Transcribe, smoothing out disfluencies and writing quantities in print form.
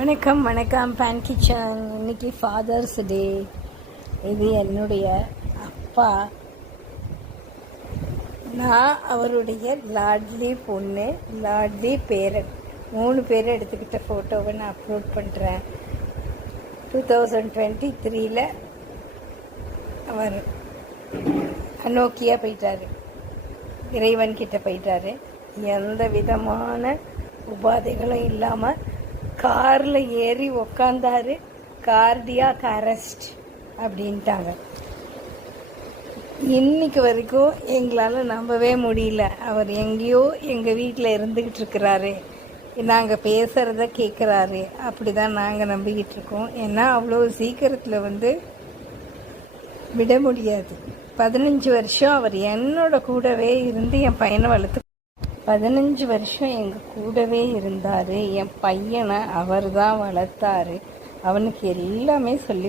வணக்கம் வணக்கம் pan kitchen. இன்னைக்கு ஃபாதர்ஸ் டே. இது என்னுடைய அப்பா. நான் அவருடைய லாட்லி பொண்ணு, லாட்லி பேரன். 3 பேரை எடுத்துக்கிட்ட ஃபோட்டோவை நான் அப்லோட் பண்ணுறேன். 2023 அவர் அனோக்கியா போயிட்டார், இறைவன்கிட்ட போயிட்டார். எந்த விதமான உபாதைகளும் இல்லாமல் காரில் ஏறி உக்காந்தாரு. கார்டியாக் அரெஸ்ட் அப்படின்ட்டாங்க. இன்னைக்கு வரைக்கும் எங்களால் நம்பவே முடியல. அவர் எங்கேயோ எங்கள் வீட்டில் இருந்துக்கிட்டு இருக்கிறாரு, நாங்கள் பேசுகிறத கேட்குறாரு. அப்படி தான் நாங்கள் நம்பிக்கிட்டு இருக்கோம். ஏன்னா அவ்வளோ சீக்கிரத்தில் விட முடியாது. 15 வருஷம் அவர் என்னோட கூடவே இருந்து என் பையனை வளர்த்து 15 வருஷம் எங்கள் கூடவே இருந்தார். என் பையனை அவர் தான் வளர்த்தாரு. அவனுக்கு எல்லாமே சொல்லி